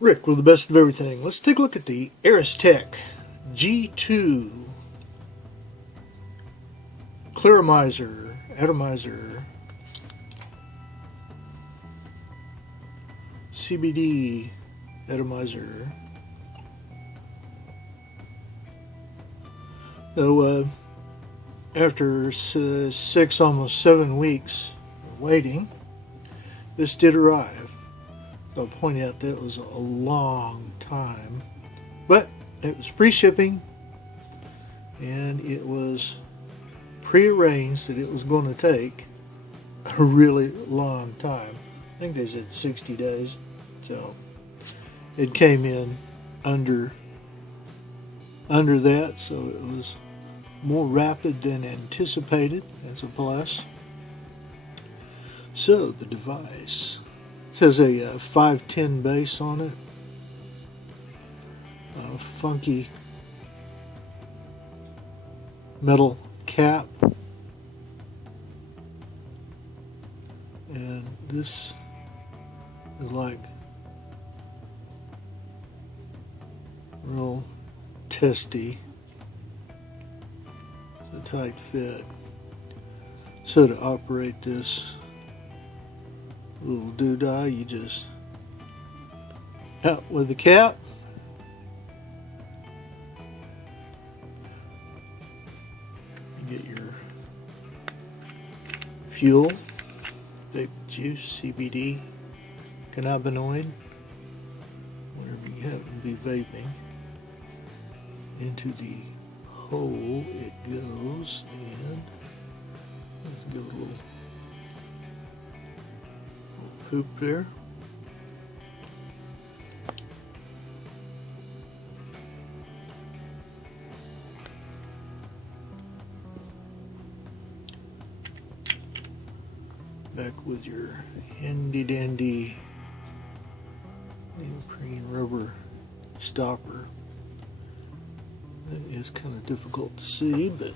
Rick with the best of everything. Let's take a look at the AirisTech G2 clearomizer, atomizer, CBD atomizer. So after 6, almost 7 weeks of waiting, this did arrive. I'll point out that it was a long time, but it was free shipping, and it was prearranged that it was going to take a really long time. I think they said 60 days, so it came in under that, so it was more rapid than anticipated. That's a plus. So the device has a 510 base on it, a funky metal cap, and this is like real testy, it's a tight fit. So to operate this little doodah, you just out with the cap, you get your fuel, vape juice, CBD, cannabinoid, whatever you happen to be vaping. Into the hole it goes, and let's give it a little poop there. Back with your handy dandy neoprene rubber stopper. It is kind of difficult to see, but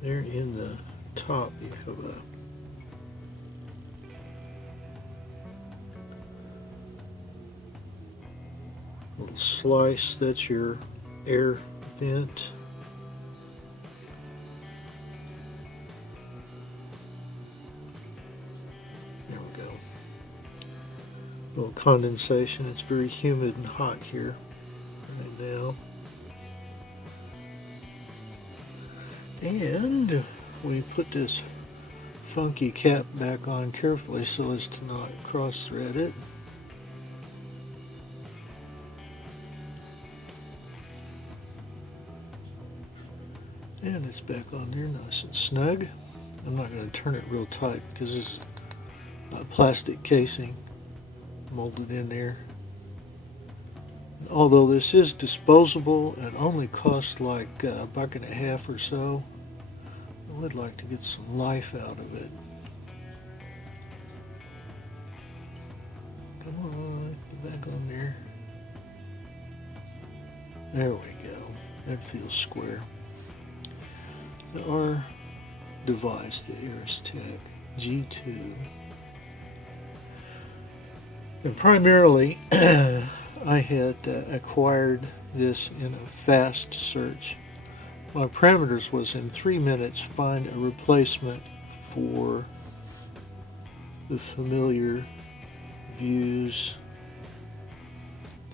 there in the top you have a little slice. That's your air vent. There we go. A little condensation. It's very humid and hot here right now. And we put this funky cap back on carefully so as to not cross thread it. And it's back on there nice and snug. I'm not going to turn it real tight because this is a plastic casing molded in there. Although this is disposable and only costs like $1.50 or so, I would like to get some life out of it. Come on, get back on there. There we go. That feels square. Our device, the AirisTech G2. And primarily, I had acquired this in a fast search. My parameters was in 3 minutes find a replacement for the familiar Vuse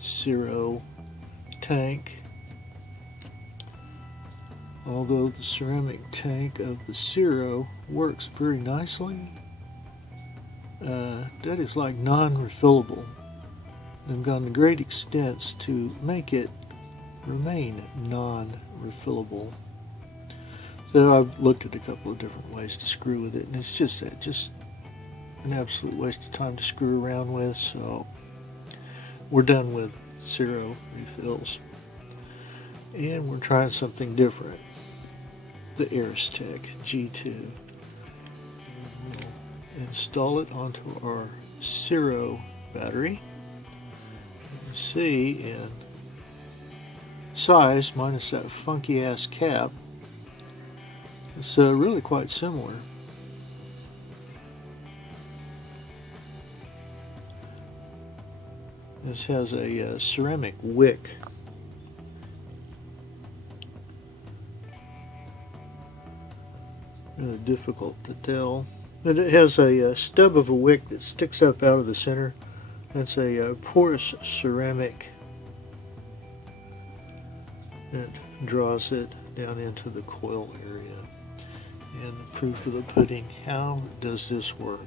Ciro tank. Although the ceramic tank of the Ciro works very nicely, that is like non-refillable. They've gone to great extents to make it remain non-refillable. So I've looked at a couple of different ways to screw with it, and it's just an absolute waste of time to screw around with. So we're done with Ciro refills, and we're trying something different. The AirisTech G2. We'll install it onto our Ciro battery. You can see in size, minus that funky ass cap, it's really quite similar. This has a ceramic wick. Really difficult to tell. But it has a stub of a wick that sticks up out of the center. That's a porous ceramic that draws it down into the coil area. And the proof of the pudding, how does this work?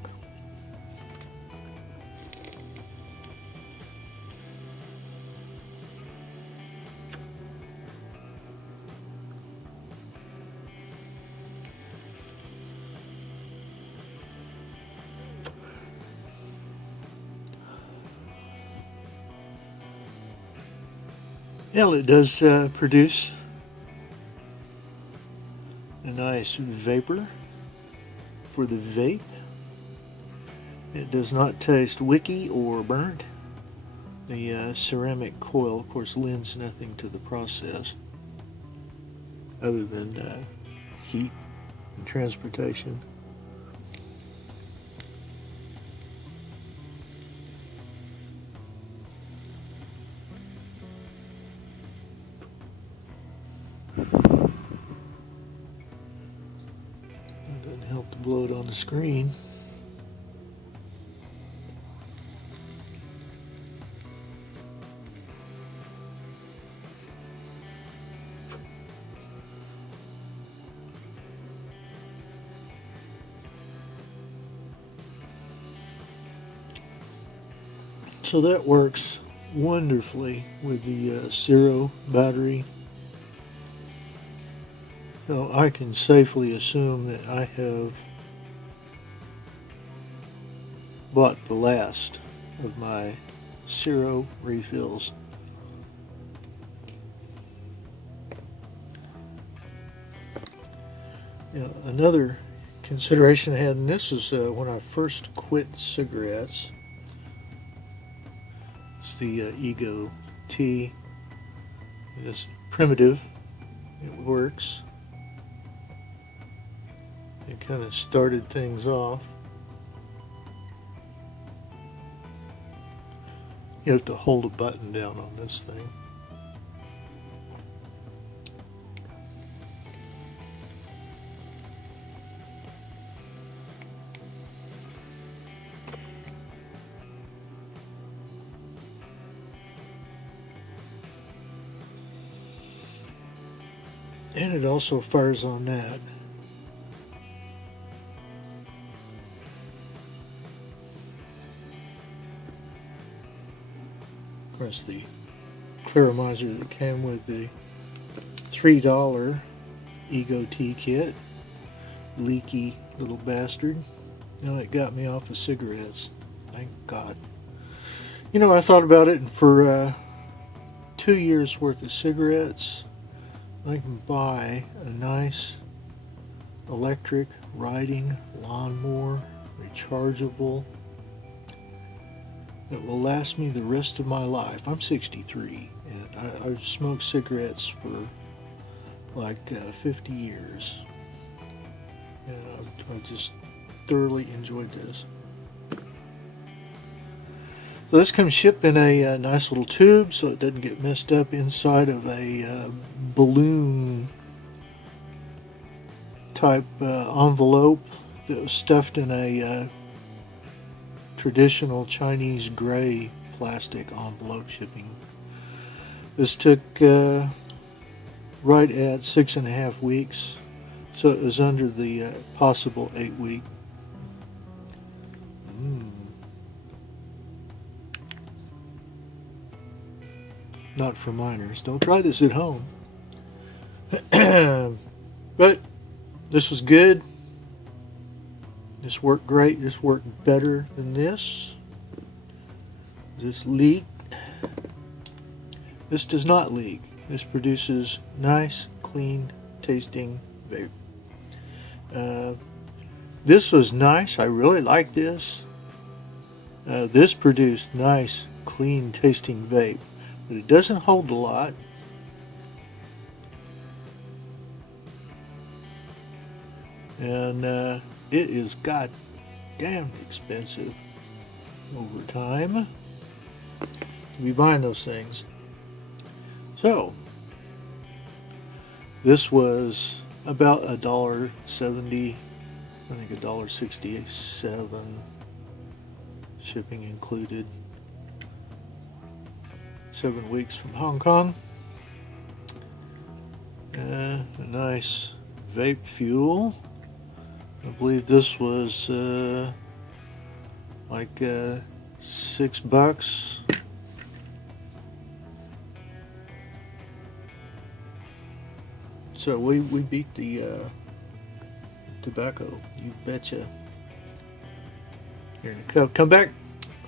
Well, it does produce a nice vapor for the vape. It does not taste wicky or burnt. The ceramic coil, of course, lends nothing to the process other than heat and transportation. Doesn't help to blow it on the screen. So that works wonderfully with the Ciro battery. So I can safely assume that I have bought the last of my Ciro refills. Now, another consideration I had, and this is when I first quit cigarettes, it's the Ego T. It is primitive. It works. It kind of started things off. You have to hold a button down on this thing. And it also fires on that. Of course, the clearomizer that came with the $3 Ego T kit, leaky little bastard. You know, it got me off of cigarettes. Thank God. You know, I thought about it, and for 2 years worth of cigarettes, I can buy a nice electric riding lawnmower, rechargeable, that will last me the rest of my life. I'm 63, and I've smoked cigarettes for like 50 years, and I just thoroughly enjoyed this. So this comes shipped in a nice little tube so it doesn't get messed up inside of a balloon type envelope that was stuffed in a traditional Chinese gray plastic envelope shipping. This took right at 6.5 weeks, so it was under the possible 8-week Not for minors. Don't try this at home. But this was good. This worked great. This worked better than this. This leaked. This does not leak. This produces nice, clean tasting vape. This was nice. I really like this. This produced nice, clean tasting vape, but it doesn't hold a lot. And it is goddamn expensive over time to be buying those things. So this was about $1.70, I think $1.67, shipping included. 7 weeks from Hong Kong. A nice vape fuel. I believe this was like $6. So we beat the tobacco, you betcha. Here, come back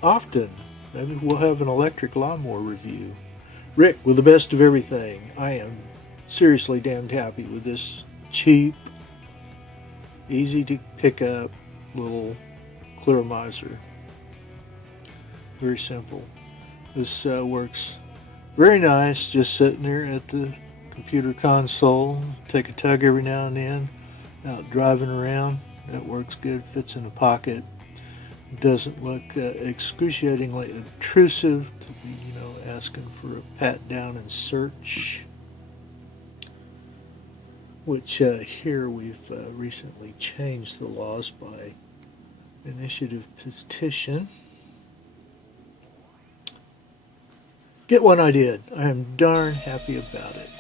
often. Maybe we'll have an electric lawnmower review. Rick with the best of everything. I am seriously damned happy with this cheap, easy to pick up little clearomizer. Very simple. This works very nice just sitting there at the computer console. Take a tug every now and then. Out driving around. That works good. Fits in a pocket. Doesn't look excruciatingly intrusive to be, asking for a pat down and search. Which here we've recently changed the laws by initiative petition. Get one I did. I am darn happy about it.